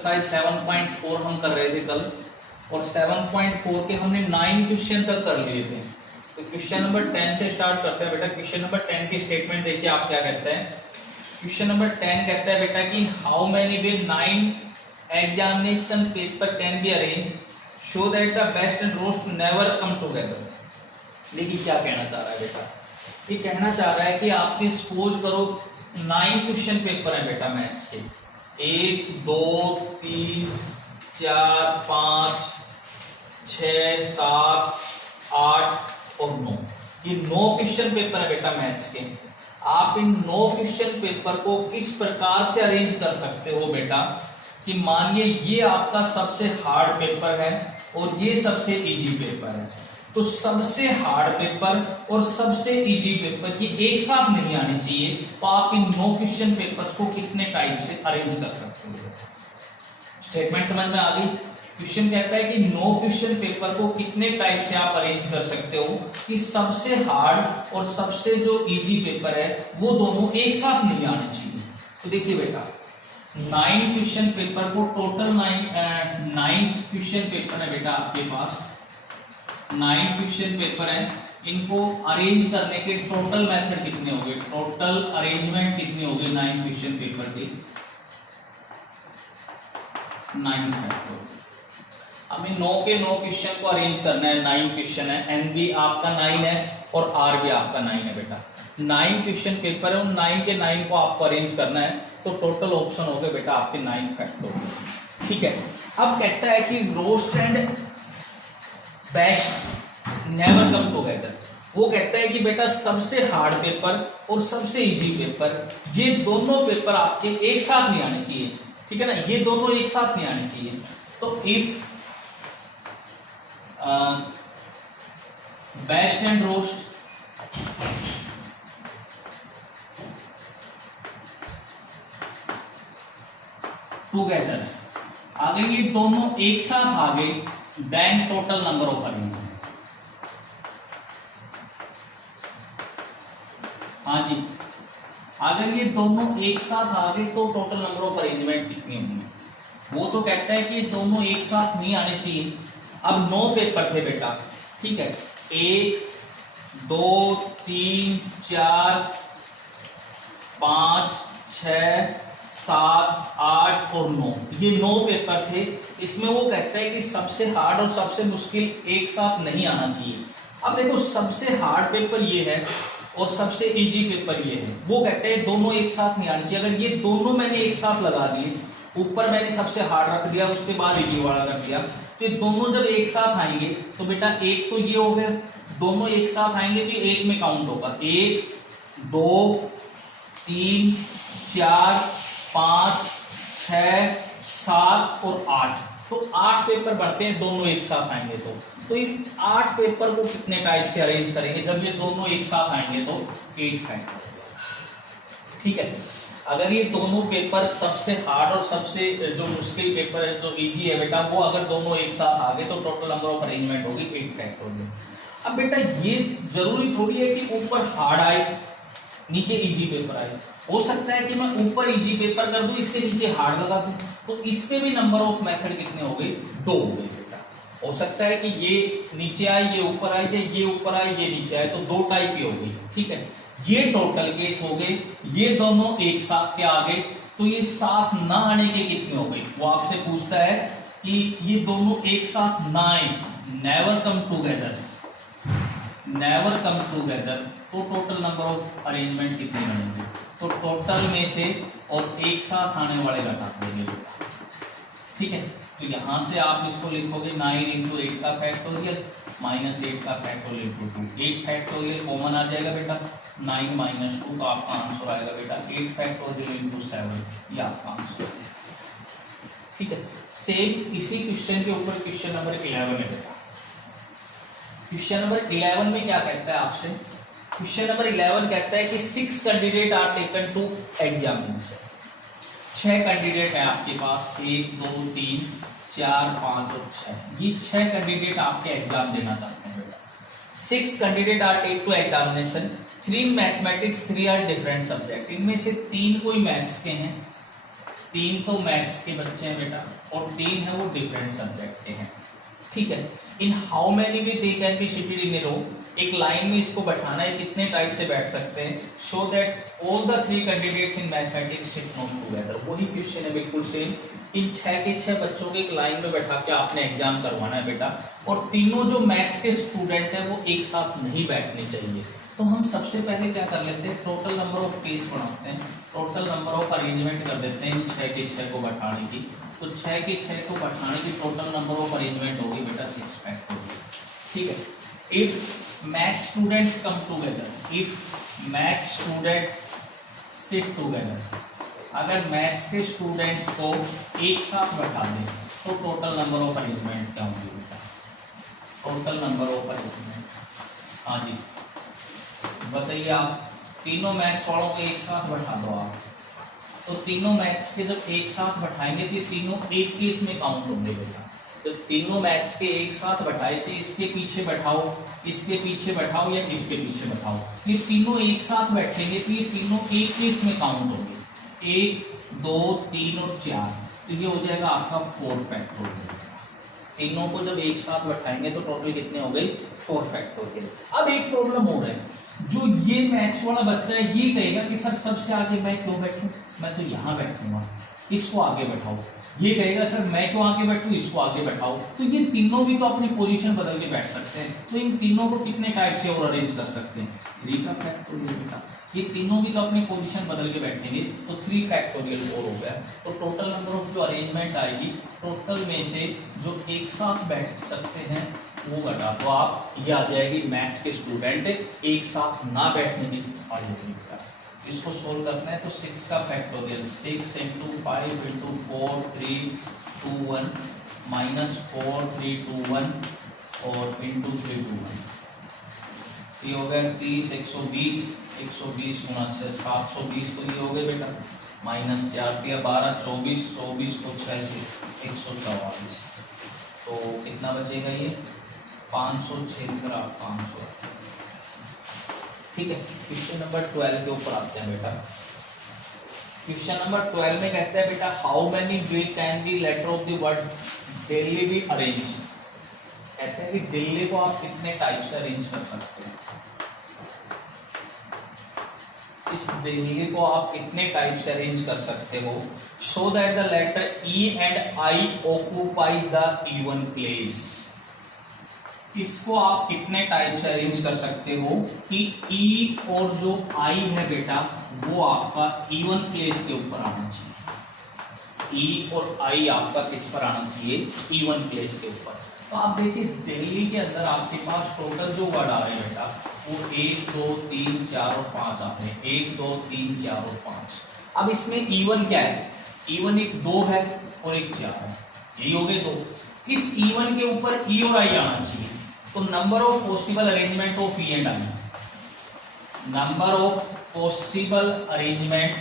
Exercise 7.4 हम कर रहे थे कल, और 7.4 के हमने 9 क्वेश्चन तक कर लिए थे। तो क्वेश्चन नंबर 10 से स्टार्ट करते हैं बेटा। क्वेश्चन नंबर 10 की स्टेटमेंट देखिए आप क्या कहते हैं। क्वेश्चन नंबर 10 कहता है बेटा कि how many way 9 examination paper can be arrange show that the best and roast never come together. देखिए क्या कहना चाह रहा है बेटा, ये कहना चाह रहा है कि आपने सपोज करो 9 क्वेश्चन पेपर है बेटा मैथ्स के, 1 2 3 4 5 6 7 8 और 9, ये 9 क्वेश्चन पेपर है बेटा मैथ्स के। आप इन 9 क्वेश्चन पेपर को किस प्रकार से अरेंज कर सकते हो बेटा कि मानिए ये आपका सबसे हार्ड पेपर है और ये सबसे इजी पेपर है, तो सबसे हार्ड पेपर और सबसे इजी पेपर ये एक साथ नहीं आने चाहिए। तो आप इन 9 क्वेश्चन पेपर्स को कितने टाइप से अरेंज कर सकते हो। स्टेटमेंट समझ में आ गई। क्वेश्चन कहता है कि 9 क्वेश्चन पेपर को कितने टाइप से आप अरेंज कर सकते हो कि सबसे हार्ड और सबसे जो इजी पेपर है वो दोनों एक साथ नहीं आने चाहिए। तो देखिए बेटा 9 क्वेश्चन पेपर को टोटल 9 क्वेश्चन पेपर है बेटा आपके पास, 9 क्वेश्चन पेपर है, इनको अरेंज करने के टोटल मेथड कितने हो गए, टोटल अरेंजमेंट कितने हो गए 9 क्वेश्चन पेपर के, 9 फैक्टर। हमें 9 के 9 क्वेश्चन को अरेंज करना है। 9 क्वेश्चन है, एन भी आपका 9 है और आर भी आपका 9 है बेटा। 9 क्वेश्चन पेपर है, उन 9 के 9 को आपको अरेंज करना है, तो टोटल ऑप्शन हो गए बेटा आपके 9 फैक्टर। ठीक है। अब कहता है कि roast and best never come together. वो कहता है कि बेटा सबसे हार्ड पेपर और सबसे इजी पेपर ये दोनों पेपर आपके एक साथ नहीं आने चाहिए। ठीक है ना, ये दोनों एक साथ नहीं आने चाहिए। तो if best and roast together आ गए, ये दोनों एक साथ आ गए, then total number of arrangement. हाँ जी, अगर ये दोनों एक साथ आ गए तो टोटल नंबर ऑफ अरेंजमेंट कितनी होंगी। वो तो कहता है कि ये दोनों एक साथ नहीं आने चाहिए। अब 9 पेपर थे बेटा, ठीक है, 1 2 3 4 5 6 7 8 और 9, ये 9 पेपर थे। इसमें वो कहता है कि सबसे हार्ड और सबसे मुश्किल एक साथ नहीं आना चाहिए। अब देखो सबसे हार्ड पेपर ये है और सबसे इजी पेपर ये है, वो कहते हैं दोनों एक साथ नहीं आने चाहिए। अगर ये दोनों मैंने एक साथ लगा दिए, ऊपर मैंने सबसे हार्ड रख दिया, उसके बाद इजी वाला रख दिया, तो ये दोनों जब एक साथ आएंगे तो बेटा एक तो ये हो गया, दोनों एक साथ आएंगे तो एक में काउंट होगा, 1 2 3 4 5 6 7 और 8, तो 8 पेपर बनते हैं दोनों एक साथ आएंगे। तो ये 8 पेपर को कितने टाइप से अरेंज करेंगे जब ये दोनों एक साथ आएंगे, तो 8 फैक्टर। ठीक है। अगर ये दोनों पेपर सबसे हार्ड और सबसे जो मुश्किल पेपर है जो इजी है बेटा, वो अगर दोनों एक साथ आ गए तो टोटल नंबर ऑफ अरेंजमेंट होगी 8 फैक्टर। अब बेटा ये जरूरी थोड़ी है कि ऊपर हार्ड आए नीचे इजी पेपर आए। हो सकता है कि मैं ऊपर इजी पेपर कर दूं, इसके नीचे हार्ड लगा दूं, तो इसके भी नंबर ऑफ मेथड कितने हो गए, 2 हो गए बेटा। हो सकता है कि ये नीचे आए, ये ऊपर आए, ये ऊपर आए, ये नीचे आए, तो 2 टाइप की हो गई। ठीक है, ये टोटल केस हो गए, ये दोनों एक साथ के आ गए, तो ये साथ ना आने के कितने हो गए। वो आपसे पूछता है कि ये दोनों एक साथ ना आए, never come together, never come together, तो टोटल नंबर ऑफ अरेंजमेंट कितने बनेंगे। तो टोटल में से और एक साथ आने वाले घटा देंगे। ठीक है, तो यहां से आप इसको लिखोगे 9 इंटू 8 का फैक्टोरियल माइनस 8 का फैक्टोरियल इंटू 2, 8 फैक्टोरियल कॉमन आ जाएगा बेटा, 9 माइनस 2 तो आपका आंसर आएगा बेटा 8 फैक्टोरियल इंटू 7, ये आपका आंसर। ठीक है, सेम इसी क्वेश्चन के ऊपर क्वेश्चन नंबर 11 है बेटा। क्वेश्चन नंबर 11 में क्या कहता है आपसे, क्वेश्चन नंबर 11 कहता है कि 6 candidate are taken to examination. 6 candidate है आपके पास, 1 2 3 4 5 और 6, ये 6 कैंडिडेट आपके एग्जाम देना चाहते हैं बेटा। 6 candidate are take to examination, 3 mathematics, 3 are different subject. इनमें से 3 कोई मैथ्स के हैं 3 तो मैथ्स के बच्चे हैं बेटा और 3 है वो डिफरेंट सब्जेक्ट के हैं, ठीक है। In how many way they can be shifted in a row, एक लाइन में इसको बैठाना है, कितने टाइप से बैठ सकते हैं, so that all the 3 candidates in mathematics sit not together. वही क्वेश्चन है बिल्कुल सेम, इन 6 के 6 बच्चों को एक लाइन में बैठा के आपने एग्जाम करवाना है बेटा, और तीनों जो मैथ्स के स्टूडेंट हैं वो एक साथ नहीं बैठने चाहिए। तो हम सबसे पहले क्या कर लेते हैं, टोटल नंबर ऑफ केस बनाते हैं, टोटल नंबर ऑफ अरेंजमेंट कर देते हैं इन 6 के 6 को बैठाने की। तो 6 के 6 को बैठाने की टोटल नंबर ऑफ अरेंजमेंट होगी बेटा 6 फैक्टोरियल, ठीक है। If maths students come together, if maths student sit together, अगर मैथ्स के स्टूडेंट्स को एक साथ बैठा दें तो टोटल नंबर ऑफ अरेंजमेंट क्या होंगे बेटा, टोटल नंबर ऑफ अरेंजमेंट, हाँ जी बताइए आप। तीनों मैथ्स वालों को एक साथ बैठा दो आप, तो तीनों मैथ्स के जब एक साथ बैठाएंगे तो तीनों एक केस में काउंट होंगे बेटा। तो तीनों मैथ्स के एक साथ बैठाए थे, इसके पीछे बैठाओ, इसके पीछे बैठाओ या इसके पीछे बैठाओ, ये तीनों एक साथ बैठेंगे तो ये तीनों एक केस में काउंट होंगे, 1 2 3 और 4, तो ये हो जाएगा आपका 4 फैक्टोरियल। तीनों को जब एक साथ बैठाएंगे तो टोटल कितने हो गए, 4 फैक्टोरियल। अब एक प्रॉब्लम हो रहा है, जो ये मैथ्स वाला बच्चा है ये कहेगा कि सर सबसे आगे मैं क्यों बैठूं, मैं तो यहाँ बैठूंगा, इसको आगे बैठाओ। ये कहेगा सर मैं क्यों आगे बैठूं, इसको आगे बैठाओ। तो ये तीनों भी तो अपनी पोजीशन बदल के बैठ सकते हैं, तो इन तीनों को कितने टाइप से और अरेंज कर सकते हैं, 3 का फैक्टोरियल बेटा। ये तीनों भी तो अपनी पोजीशन बदल के बैठेंगे तो 3 फैक्टोरियल और हो गया। तो टोटल नंबर ऑफ जो अरेंजमेंट आएगी टोटल में से जो एक साथ बैठ सकते हैं वो घटा तो आप ये आ जाएगी मैथ्स के स्टूडेंट एक साथ ना बैठने की आ जाएगी। इसको सोल्व करना है तो 6 का फैक्टोरियल 6 × 5 × 4 3 2 1 -4 3 2 1 और × 3 2 1, ये हो गया 30 120 120 गुना 6 720, तो ये हो गए बेटा -4 दिया 12 24 24 को 6 से 144, तो कितना बचेगा ये 506 500, ठीक है। क्वेश्चन नंबर 12 के ऊपर आते हैं बेटा। क्वेश्चन नंबर 12 में कहते हैं बेटा how many way can be letter of the word Delhi be arrange, कहते हैं कि दिल्ली को आप कितने टाइप से अरेंज कर सकते हैं, इस दिल्ली को आप कितने टाइप से अरेंज कर सकते हो, so that the letter E and I occupy the even place. इसको आप कितने टाइप से अरेंज कर सकते हो कि ई और जो आई है बेटा वो आपका इवन प्लेस के ऊपर आना चाहिए, ई और आई आपका किस पर आना चाहिए, इवन प्लेस के ऊपर। तो आप देखिए दिल्ली के अंदर आपके पास टोटल जो वर्ड आ रहे हैं बेटा वो 1 2 3 4 और 5 आते हैं, 1 2 3 4 और 5। अब इसमें इवन क्या है, इवन एक 2 है और एक 4 है, यही हो गए 2। इस इवन के ऊपर ई और आई आना चाहिए, तो number of possible arrangement of E and I, number of possible arrangement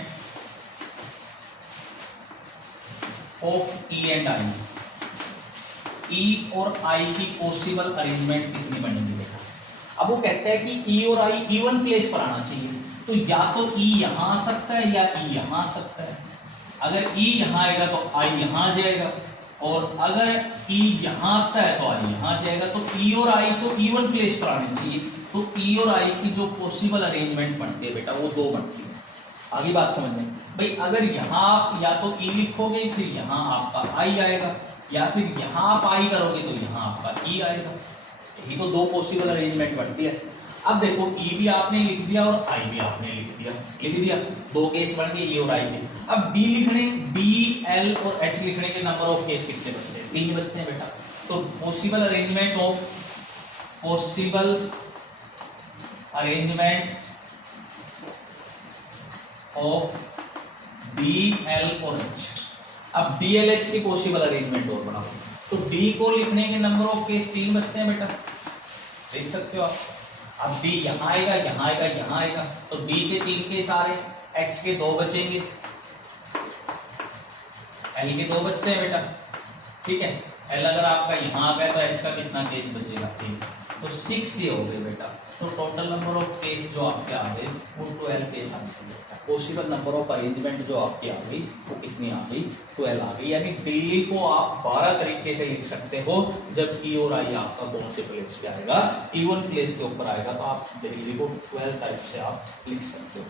of E and I, E और आई की पॉसिबल अरेंजमेंट कितनी बनेगी देखो। अब वो कहता है कि ई और आई इवन प्लेस पर आना चाहिए, तो या तो ई यहां आ सकता है या ई यहां आ सकता है। अगर ई यहां आएगा तो आई यहां आ जाएगा, और अगर ई यहां आता है तो आई यहां आ जाएगा। तो ई और आई तो इवन प्लेस पर आने चाहिए, तो ई और आई की जो पॉसिबल अरेंजमेंट बनती है बेटा वो 2 बनती है। आगे बात समझ लें भाई, अगर यहाँ आप या तो ई लिखोगे फिर यहाँ आपका आई आएगा, या फिर यहाँ आप आई करोगे तो यहाँ आपका ई आएगा, यही तो 2 पॉसिबल अरेंजमेंट बनती है। अब देखो ई भी आपने लिख दिया और आई भी आपने लिख दिया 2 केस बन गए ई और आई के। अब बी लिखने, बी एल और एच लिखने के नंबर ऑफ केस कितने बचते हैं, 3 बचते हैं बेटा। तो possible arrangement of B L और एच। अब डी एल एच की पॉसिबल अरेंजमेंट और बनाओ, तो डी को लिखने के नंबर ऑफ केस 3 बचते हैं बेटा, देख सकते हो आप। अब बी यहाँ आएगा, यहाँ आएगा, यहाँ आएगा, तो बी के 3 केस आ रहे हैं, एक्स के 2 बचेंगे, एल के 2 बचते हैं बेटा, ठीक है। एल अगर आपका यहाँ आ गया तो एक्स का कितना केस बचेगा, 1। तो 6 ये हो गए बेटा। तो टोटल नंबर ऑफ केस जो आपके आ गए वो 12 केस आ गए। पॉसिबल नंबर ऑफ अरेंजमेंट जो आपकी आ गई वो कितनी आ गई, 12 आ गई। यानी दिल्ली को आप 12 तरीके से लिख सकते हो, जब ई और आई आपका कौन से प्लेस पे आएगा, इवन प्लेस के ऊपर आएगा, तो आप दिल्ली को 12 टाइप से आप लिख सकते हो।